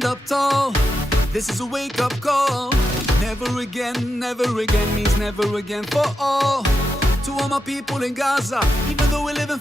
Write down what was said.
stand up tall. This is a wake-up call. Never again means never again for all. To all my people in Gaza, even though we live in